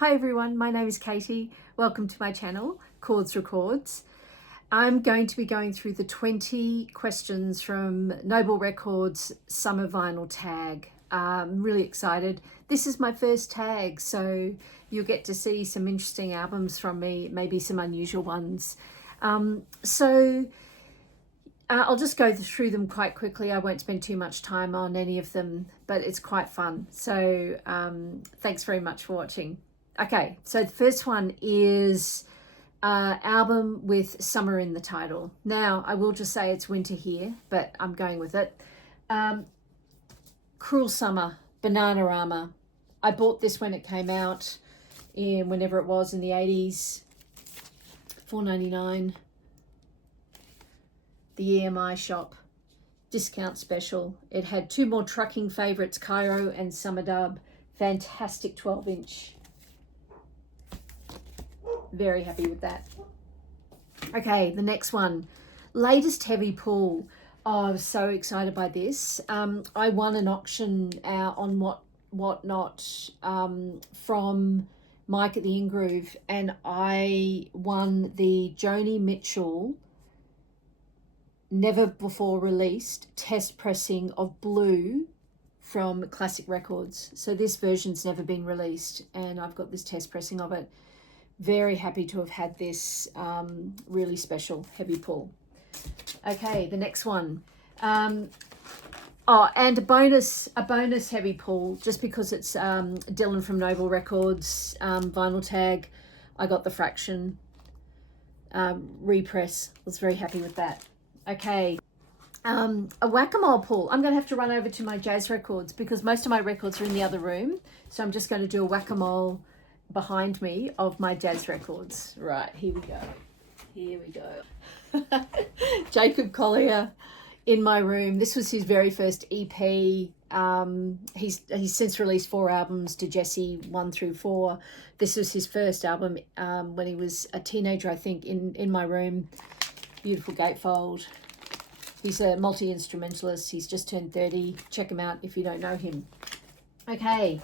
Hi everyone, my name is Katie. Welcome to my channel, Chords Records. I'm going to be going through the 20 questions from Noble Records Summer Vinyl Tag. I'm really excited. This is my first tag, so you'll get to see some interesting albums from me, maybe some unusual ones. I'll just go through them quite quickly. I won't spend too much time on any of them, but it's quite fun. So thanks very much for watching. Okay, so the first one is album with summer in the title. Now, I will just say it's winter here, but I'm going with it. Cruel Summer, Bananarama. I bought this when it came out, whenever it was in the 80s, $4.99. The EMI shop, discount special. It had two more trucking favorites, Cairo and Summer Dub. Fantastic 12-inch. Very happy with that. Okay, the next one, latest heavy pull. Oh, I was so excited by this. I won an auction on whatnot from Mike at the In-Groove, and I won the Joni Mitchell never before released test pressing of Blue from Classic Records. So this version's never been released, and I've got this test pressing of it. Very happy to have had this really special heavy pull. Okay, the next one. And a bonus heavy pull, just because it's Dillon from Noble Records vinyl tag. I got the Fraction repress. I was very happy with that. Okay, a whack-a-mole pull. I'm going to have to run over to my jazz records because most of my records are in the other room. So I'm just going to do a whack-a-mole behind me of my jazz records. Right, here we go. Here we go. Jacob Collier in my room. This was his very first EP. He's since released 4 albums to Jesse 1 through 4. This was his first album when he was a teenager, I think, in my room. Beautiful gatefold. He's a multi-instrumentalist. He's just turned 30. Check him out if you don't know him. Okay.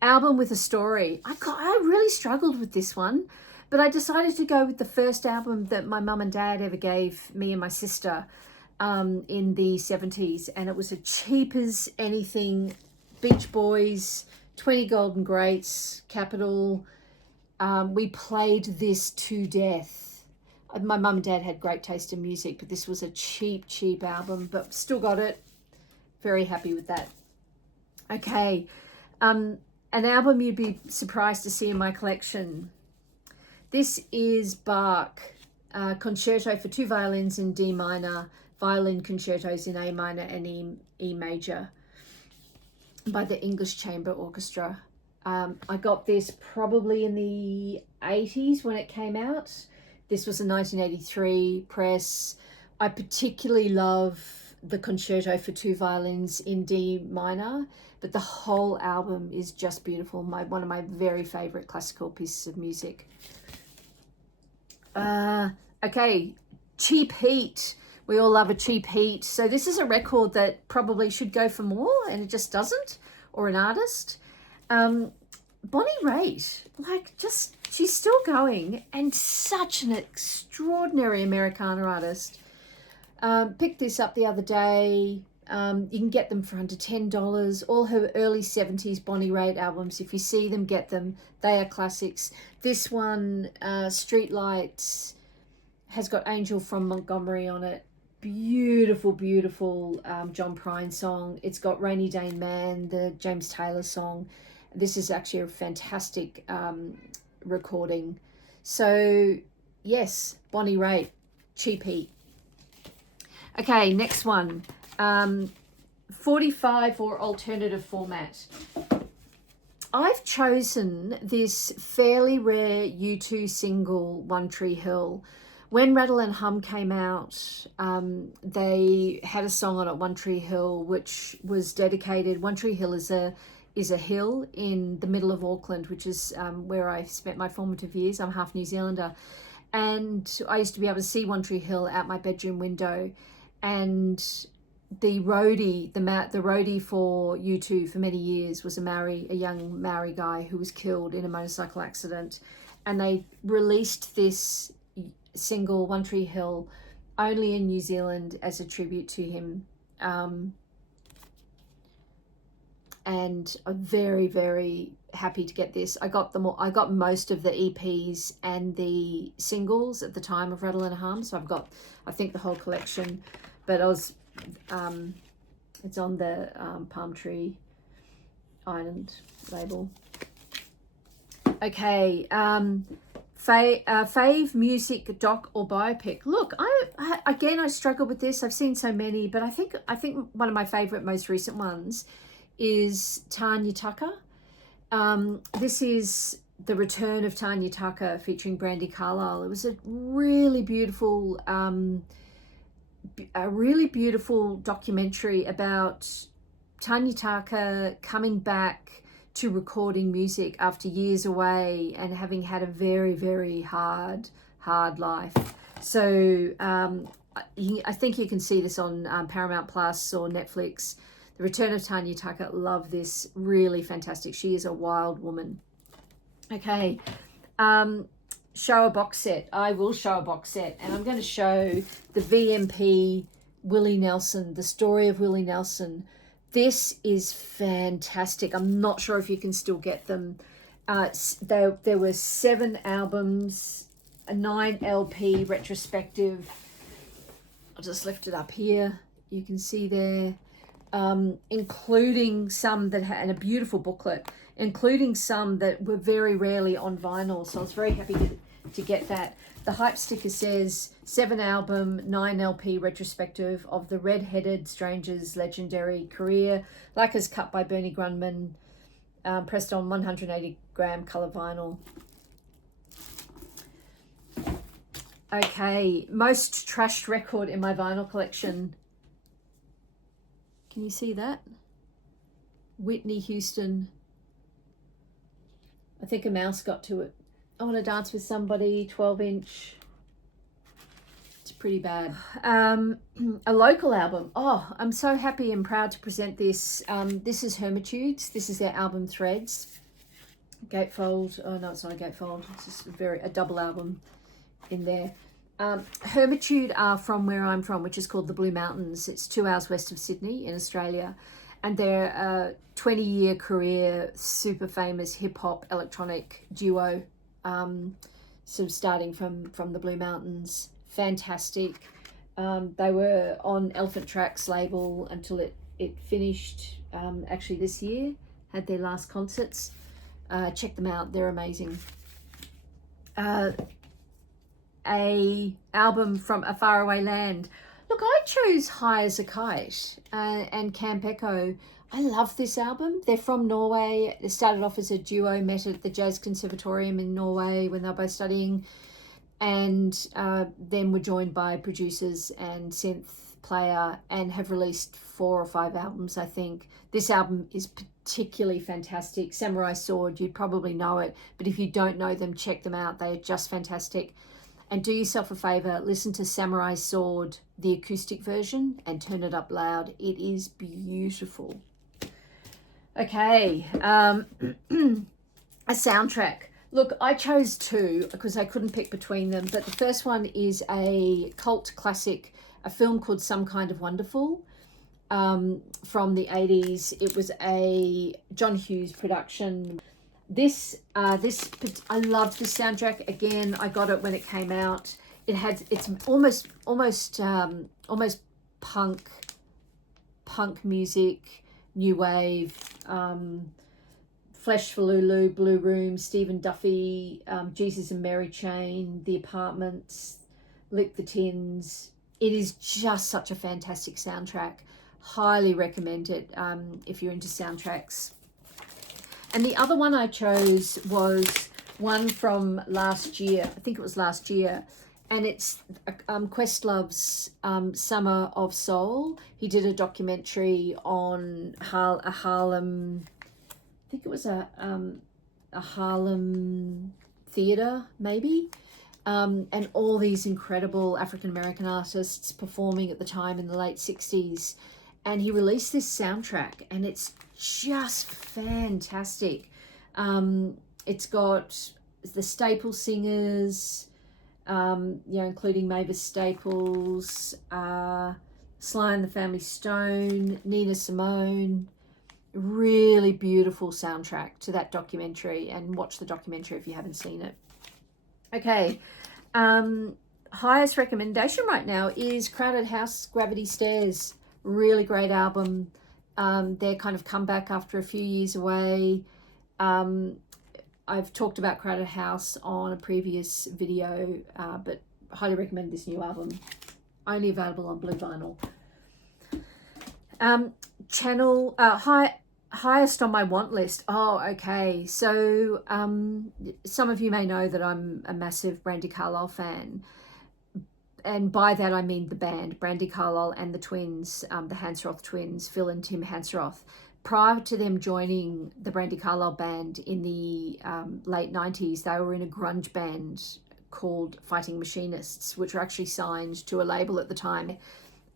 Album with a story. I really struggled with this one, but I decided to go with the first album that my mum and dad ever gave me and my sister in the 70s, and it was a cheap as anything Beach Boys, 20 Golden Greats, Capitol. We played this to death. My mum and dad had great taste in music, but this was a cheap album, but still got it. Very happy with that. Okay. An album you'd be surprised to see in my collection. This is Bach, Concerto for 2 violins in D minor, violin concertos in A minor and E major by the English Chamber Orchestra. I got this probably in the 80s when it came out. This was a 1983 press. I particularly love the Concerto for 2 violins in D minor, but the whole album is just beautiful. One of my very favorite classical pieces of music. Okay, Cheap Heat. We all love a cheap heat. So this is a record that probably should go for more, and it just doesn't, or an artist. Bonnie Raitt, she's still going, and such an extraordinary Americana artist. Picked this up the other day. You can get them for under $10. All her early 70s Bonnie Raitt albums, if you see them, get them. They are classics. This one, Streetlights, has got Angel from Montgomery on it. Beautiful John Prine song. It's got Rainy Day Man, the James Taylor song. This is actually a fantastic recording. So, yes, Bonnie Raitt, Cheap Heat. Okay, next one. 45 or alternative format. I've chosen this fairly rare U2 single, One Tree Hill. When Rattle and Hum came out, they had a song on it, One Tree Hill, which was dedicated. One Tree Hill is a hill in the middle of Auckland, which is where I spent my formative years. I'm half New Zealander. And I used to be able to see One Tree Hill out my bedroom window. And the roadie for U2 for many years was a young Maori guy who was killed in a motorcycle accident, and they released this single, One Tree Hill, only in New Zealand as a tribute to him. And I'm very, very happy to get this. I got them all. I got most of the EPs and the singles at the time of Rattle and Harm, so I've got, I think, the whole collection. But I was, it's on the Palm Tree Island label. Okay, fave music, doc or biopic. Look, I struggle with this. I've seen so many, but I think one of my favorite, most recent ones is Tanya Tucker. This is the return of Tanya Tucker featuring Brandy Carlisle. It was a really beautiful documentary about Tanya Tucker coming back to recording music after years away and having had a very, very hard life. So I think you can see this on Paramount Plus or Netflix. The Return of Tanya Tucker. Love this. Really fantastic. She is a wild woman. Okay. Show a box set. I will show a box set. And I'm going to show the VMP Willie Nelson. The story of Willie Nelson. This is fantastic. I'm not sure if you can still get them. There were 7 albums, a 9 LP retrospective. I'll just lift it up here. You can see there. Including some that had, and a beautiful booklet, including some that were very rarely on vinyl. So I was very happy to get that. The hype sticker says 7 album, 9 LP retrospective of the Red-Headed Stranger's legendary career. Lacquers cut by Bernie Grundman, pressed on 180 gram color vinyl. Okay, most trashed record in my vinyl collection. Can you see that? Whitney Houston. I think a mouse got to it. I Want to Dance with Somebody, 12-inch. It's pretty bad. A local album. Oh, I'm so happy and proud to present this. This is Hermitudes. This is their album Threads. Gatefold. Oh, no, it's not a gatefold. It's just a double album in there. Hermitude are from where I'm from, which is called the Blue Mountains. It's 2 hours west of Sydney in Australia, and they're a 20-year career, super famous hip-hop electronic duo, sort of starting from the Blue Mountains. Fantastic. They were on Elephant Tracks label until it finished, actually this year, had their last concerts. Check them out, they're amazing. A album from a faraway land. Look, I chose High as a Kite and Camp Echo. I love this album. They're from Norway. They started off as a duo, met at the Jazz Conservatorium in Norway when they were both studying, and then were joined by producers and synth player, and have released 4 or 5 albums, I think. This album is particularly fantastic. Samurai Sword, you'd probably know it, but if you don't know them, check them out. They are just fantastic. And do yourself a favor, listen to Samurai Sword, the acoustic version, and turn it up loud. It is beautiful. Okay, a soundtrack. Look, I chose 2 because I couldn't pick between them, but the first one is a cult classic, a film called Some Kind of Wonderful, from the 80s. It was a John Hughes production. I loved the soundtrack. Again, I got it when it came out. It's almost punk music, new wave, Flesh for Lulu, Blue Room, Stephen Duffy, Jesus and Mary Chain, The Apartments, Lick the Tins. It is just such a fantastic soundtrack. Highly recommend it if you're into soundtracks. And the other one I chose was one from last year. I think it was last year. And it's Questlove's Summer of Soul. He did a documentary on a Harlem, I think it was a Harlem theatre, maybe. And all these incredible African-American artists performing at the time in the late 60s. and he released this soundtrack, and it's just fantastic. It's got the staple singers, including Mavis Staples, Sly and the Family Stone, Nina Simone. Really beautiful soundtrack to that documentary, and watch the documentary if you haven't seen it. Okay, highest recommendation right now is Crowded House, Gravity Stairs. Really great album. Their kind of comeback after a few years away. I've talked about Crowded House on a previous video, but highly recommend this new album. Only available on blue vinyl. Highest on my want list. Oh, okay. So some of you may know that I'm a massive Brandi Carlile fan. And by that I mean the band, Brandi Carlile and the twins, the Hansroth twins, Phil and Tim Hansroth. Prior to them joining the Brandi Carlile band in the late 90s, they were in a grunge band called Fighting Machinists, which were actually signed to a label at the time.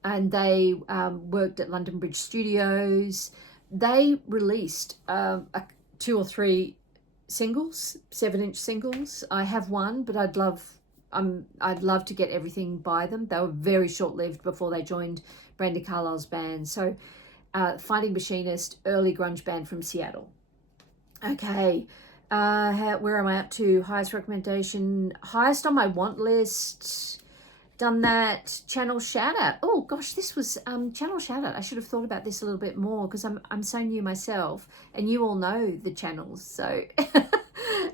And they worked at London Bridge Studios. They released 2 or 3 singles, 7-inch singles. I have one, but I'd love to get everything by them. They were very short-lived before they joined Brandi Carlile's band. So Fighting Machinist, early grunge band from Seattle. Okay, where am I up to? Highest recommendation, highest on my want list. Done that. Channel shout out. Oh gosh, this was channel shout out. I should have thought about this a little bit more, because I'm so new myself, and you all know the channels. So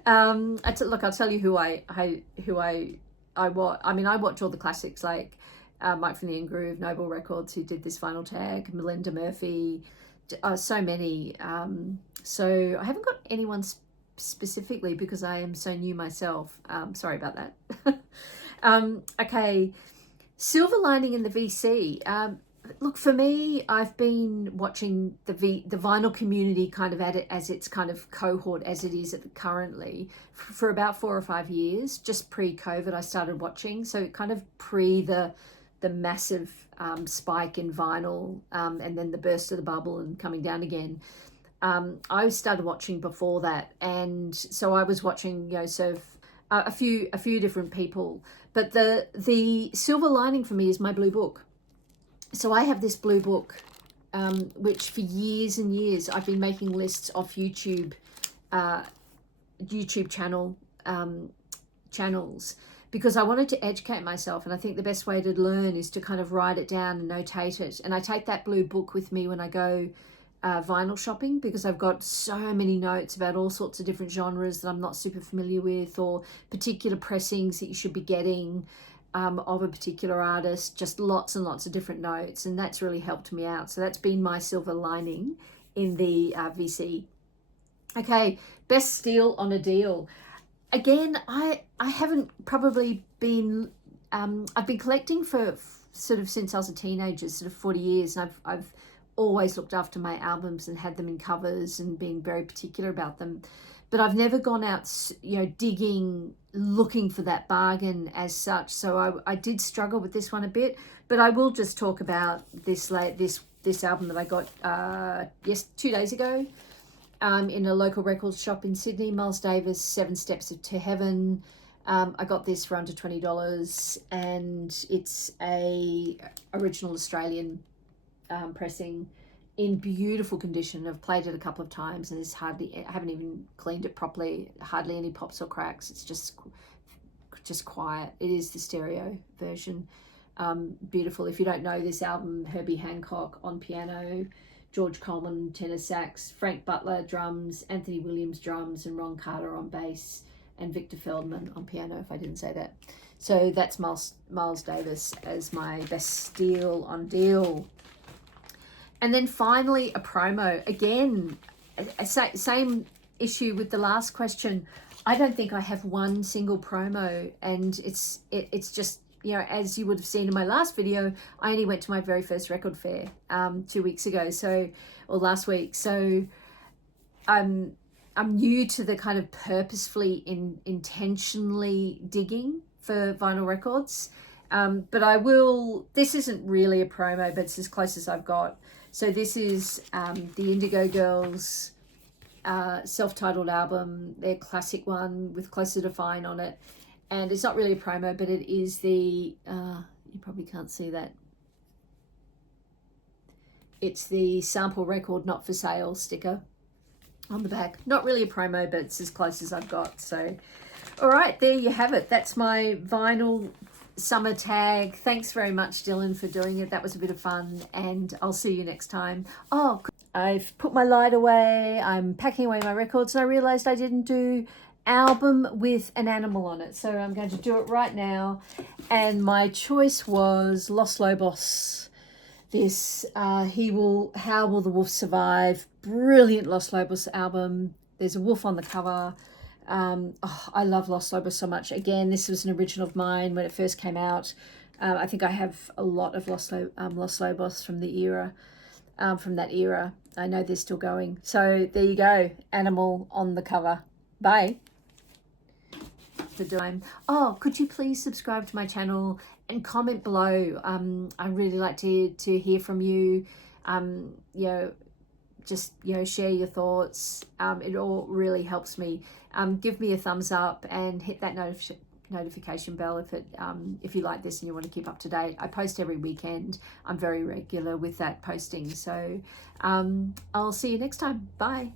look, I'll tell you who I watch. I mean, I watch all the classics, like Mike from the In Groove, Noble Records, who did this Final Tag, Melinda Murphy, so many. So I haven't got anyone specifically, because I am so new myself. Sorry about that. Okay, silver lining in the VC. Look, for me, I've been watching the vinyl community kind of at it as its kind of cohort as it is currently for about 4 or 5 years. Just pre-COVID, I started watching, so kind of pre the massive spike in vinyl, and then the burst of the bubble and coming down again. I started watching before that, and so I was watching, a few different people. But the silver lining for me is my blue book. So I have this blue book, which for years and years I've been making lists off YouTube channels, because I wanted to educate myself, and I think the best way to learn is to kind of write it down and notate it. And I take that blue book with me when I go vinyl shopping, because I've got so many notes about all sorts of different genres that I'm not super familiar with, or particular pressings that you should be getting of a particular artist. Just lots and lots of different notes, and that's really helped me out. So that's been my silver lining in the VC. Okay, best steal on a deal. Again, I haven't probably been I've been collecting for sort of since I was a teenager, sort of 40 years, and I've always looked after my albums and had them in covers and been very particular about them. But I've never gone out, digging, looking for that bargain as such. So I did struggle with this one a bit, but I will just talk about this album that I got 2 days ago in a local records shop in Sydney. Miles Davis, 7 Steps to Heaven. I got this for under $20, and it's a original Australian pressing in beautiful condition. I've played it a couple of times, and I haven't even cleaned it properly. Hardly any pops or cracks. It's just quiet. It is the stereo version. Beautiful. If you don't know this album, Herbie Hancock on piano, George Coleman tenor sax, Frank Butler drums, Anthony Williams drums, and Ron Carter on bass, and Victor Feldman on piano, if I didn't say that. So that's Miles Davis as my best steal on deal. And then finally, a promo. Again, same issue with the last question. I don't think I have one single promo, and it's just, as you would have seen in my last video, I only went to my very first record fair 2 weeks ago, or last week. So I'm new to the kind of purposefully intentionally digging for vinyl records. But this isn't really a promo, but it's as close as I've got. So this is the Indigo Girls self-titled album, their classic one with Closer to Fine on it. And it's not really a promo, but it is the, you probably can't see that. It's the sample record not for sale sticker on the back. Not really a promo, but it's as close as I've got. So, all right, there you have it. That's my vinyl summer tag. Thanks very much, Dillon, for doing it. That was a bit of fun, and I'll see you next time. Oh, I've put my light away. I'm packing away my records, and I realized I didn't do album with an animal on it, so I'm going to do it right now. And my choice was Los Lobos. This How Will the Wolf Survive? Brilliant Los Lobos album. There's a wolf on the cover. I love Los Lobos so much. Again, this was an original of mine when it first came out. I think I have a lot of Los Lobos from the era, from that era. I know they're still going. So there you go, animal on the cover. Bye. Oh, could you please subscribe to my channel and comment below? I really like to hear from you. Just share your thoughts. It all really helps me. Give me a thumbs up and hit that notification bell if you like this and you want to keep up to date. I post every weekend. I'm very regular with that posting. So I'll see you next time. Bye.